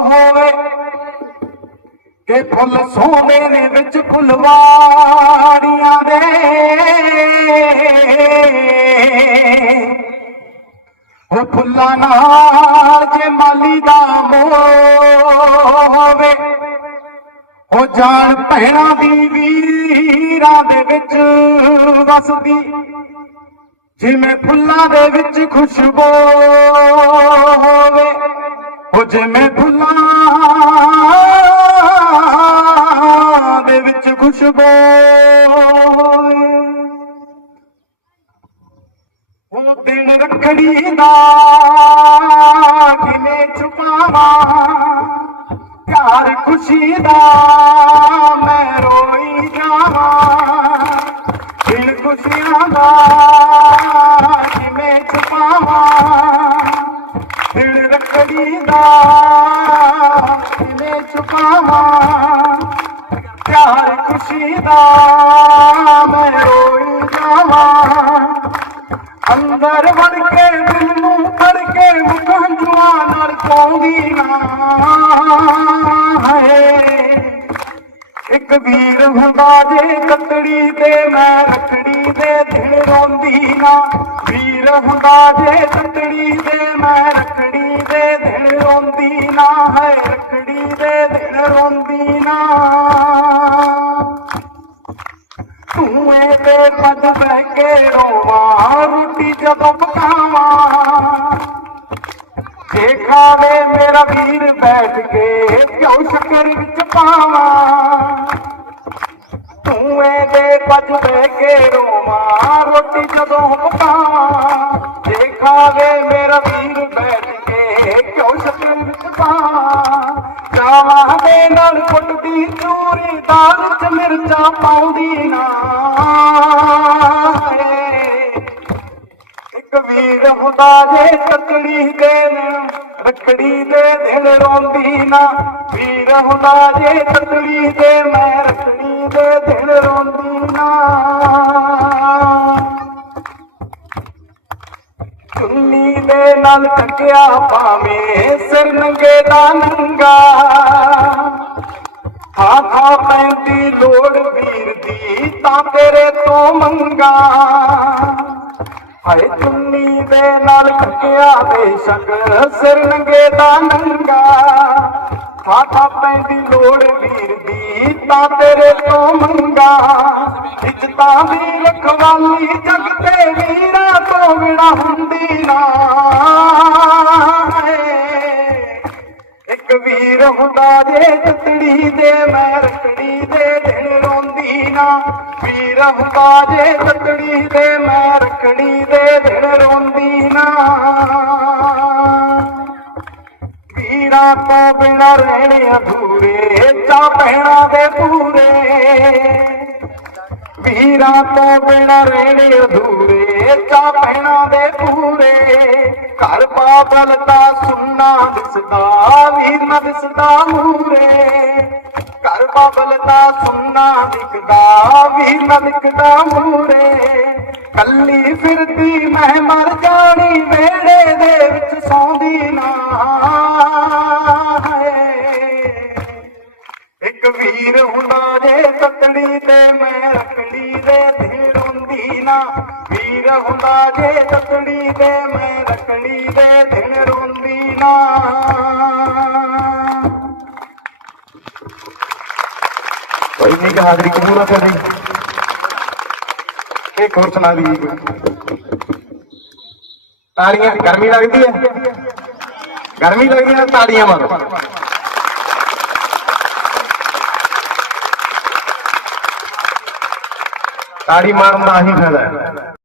ਹੋਵੇ ਕਿ ਫੁੱਲ ਸੋਹਣੇ ਦੇ ਵਿੱਚ ਫੁਲਵਾੜੀਆਂ ਦੇ। ਉਹ ਫੁੱਲਾਂ ਨਾਲ ਜੇ ਮਾਲੀ ਦਾ ਮੋਹ ਹੋਵੇ, ਉਹ ਜਾਣ ਭੈਣਾਂ ਦੀ ਵੀਰਾਂ ਦੇ ਵਿੱਚ ਵਸਦੀ। ਜਿਵੇਂ ਫੁੱਲਾਂ ਦੇ ਵਿੱਚ ਖੁਸ਼ਬੂ ਹੋਵੇ ਉਹ ਮੈਂ ਫੁੱਲਾਂ ਦੇ ਵਿੱਚ ਖੁਸ਼ਬੂ ਹੋਵੇ ਉਹ ਦਿਨ ਰੱਖੜੀ ਦਾ ਕਿਵੇਂ ਛੁਪਾਵਾਂ, ਪਿਆਰ ਖੁਸ਼ੀ ਦਾ ਮੈਂ ਰੋਈ ਜਾਵਾਂ, ਦਿਲ ਖੁਸ਼ੀਆਂ ਦਾ ਦਿਲ ਦਾ ਕਿਵੇਂ ਛੁਪਾਵਾਂ? ਪਿਆਰ ਖੁਸ਼ੀ ਦਾ ਮੈਂ ਰੋਈ ਜਾਵਾਂ। ਅੰਦਰ ਵੜ ਕੇ ਦਿਲ ਨੂੰ ਫੜ ਕੇ ਮੁਖਾਂ ਜੁਆਂ ਨਾਲ ਪਾਉਂਦੀ ਨਾ ਹੈ ਇੱਕ ਵੀਰ ਹੁੰਦਾ ਜੇ ਕਤੜੀ ਤੇ, ਮੈਂ ਰਖੜੀ ਦੇ ਦਿਨ ਰੋਂਦੀ ਨਾ ਵੀਰ ਹੁੰਦਾ ਜੇ ਕਤੜੀ ਦੇ, ਮੈਂ ਰਖੜੀ ਦੇ ਦਿਨ ਰੋਂਦੀ ਨਾ ਹੈ, ਰਖੜੀ ਦੇ ਦਿਨ ਰੋਂਦੀ ਨਾ। ਧੂਏ ਤੇ ਪੱਜ ਬਹਿ ਕੇ ਰੋਵਾਂ, ਰੋਟੀ ਜਦੋਂ ਪਕਾਵਾਂ। ਦੇਖਾਵੇ ਮੇਰਾ ਵੀਰ ਬੈਠ ਕੇ ਘਿਓ ਸ਼ੱਕਰ ਵਿੱਚ ਪਾਵਾਂ? ਧੂਏ ਦੇ ਪੱਜ ਬਹਿ ਦੇ ਨਾਲ ਕੁੱਟਦੀ, ਚੂਰੀ ਦਾਲ ਚ ਮਿਰਚਾਂ ਪਾਉਂਦੀ ਨਾ। ਇੱਕ ਵੀਰ ਹੁੰਦਾ ਜੇ ਤਕੜੀ ਦੇ ਦਿਨ ਰਖੜੀ ਦੇ ਦਿਨ ਰੋਂਦੀ ਨਾ। ਵੀਰ ਹੁੰਦਾ ਜੇ ਤਕੜੀ ਦੇ ਮੈਂ ਰਖੜੀ ਦੇ ਦਿਨ ਰੋਂਦੀ ਨਾ। ਚੁੰਨੀ ਦੇ ਨਾਲ ਟਕਿਆ ਭਾਵੇਂ ਸਿਰ ਨੰਗੇ ਦਾ ਨੰਗਾ। ਥਾਂ ਥਾਂ ਪੈਂਦੀ ਲੋੜ ਵੀਰ ਦੀ, ਤਾਂ ਤੇਰੇ ਤੋਂ ਮੰਗਾ। ਹਾਏ ਚੁੰਨੀ ਦੇ ਨਾਲ ਟਕਿਆ ਬੇਸ਼ੱਕ ਸਿਰ ਨੰਗੇ ਦਾ ਨੰਗਾ। ਥਾਂ ਥਾਂ ਪੈਂਦੀ ਲੋੜ ਵੀਰ ਦੀ, ਤਾਂ ਤੇਰੇ ਤੋਂ ਮੰਗਾ। ਇੱਜ਼ਤਾਂ ਦੀ ਰਖਵਾਲੀ ਜਗ ਹੁੰਦਾ ਜੇ ਤਤੜੀ ਦੇ ਮੈਂ ਰਖੜੀ ਦੇ ਦਿਨ ਰੋਂਦੀ ਨਾ। ਵੀਰ ਹੁੰਦਾ ਜੇ ਤਤੜੀ ਦੇ ਮੈਂ ਰਖੜੀ ਦੇ ਦਿਨ ਰੋਂਦੀ ਨਾ। ਵੀਰਾਂ ਤੋਂ ਬਿਨਾ ਰਹਿਣੇ ਅਧੂਰੇ ਚਾ ਪਹਿਣਾ ਦੇ ਪੂਰੇ ਵੀਰਾਂ ਤੋਂ ਬਿਨਾ ਰਹਿਣੇ ਅਧੂਰੇ ਚਾ ਪਹਿਣਾ ਦੇ ਪੂਰੇ ਘਰ ਬਾਬਲ ਦਾ ਦਿਸਦਾ ਵੀਰ ਨਾ ਦਿਸਦਾ ਮੂਰੇ। ਘਰ ਬਾਬਲ ਦਾ ਸੁੰਨਾ ਦਿਖਦਾ, ਵੀਰ ਨਾ ਦਿਖਦਾ ਮੂਰੇ। ਕੱਲੀ ਫਿਰਦੀ, ਮੈਂ ਮਰ ਜਾਣੀ ਵੇੜੇ ਦੇ ਵਿੱਚ ਸੌਂਦੀ ਨਾ ਇੱਕ ਵੀਰ ਹੁੰਦਾ ਜੇ ਤਤੜੀ ਤੇ ਮੈਂ ਰਖੜੀ ਦੇ ਦਿਲ ਰੋਂਦੀ ਨਾ। ਵੀਰ ਹੁੰਦਾ ਜੇ ਤਤੜੀ ਤੇ ਮੈਂ ਰਖੜੀ ਦੇ ਦਿਨ ਰੋਂਦੀ ਨਾ। ਕੋਈ ਕਿ ਹਾਜ਼ਰੀ ਕਬੂਲ ਕਰੀ ਇੱਕ ਹੋਰ ਸੁਣਾ ਦੀ। ਤਾੜੀਆਂ, ਗਰਮੀ ਲੱਗਦੀ ਹੈ? ਗਰਮੀ ਲੱਗਦੀ ਹੈ ਤਾੜੀਆਂ ਮਾਰੋ। ਤਾੜੀ ਮਾਰਨ ਦਾ ਹੀ ਫਾਇਦਾ ਹੈ।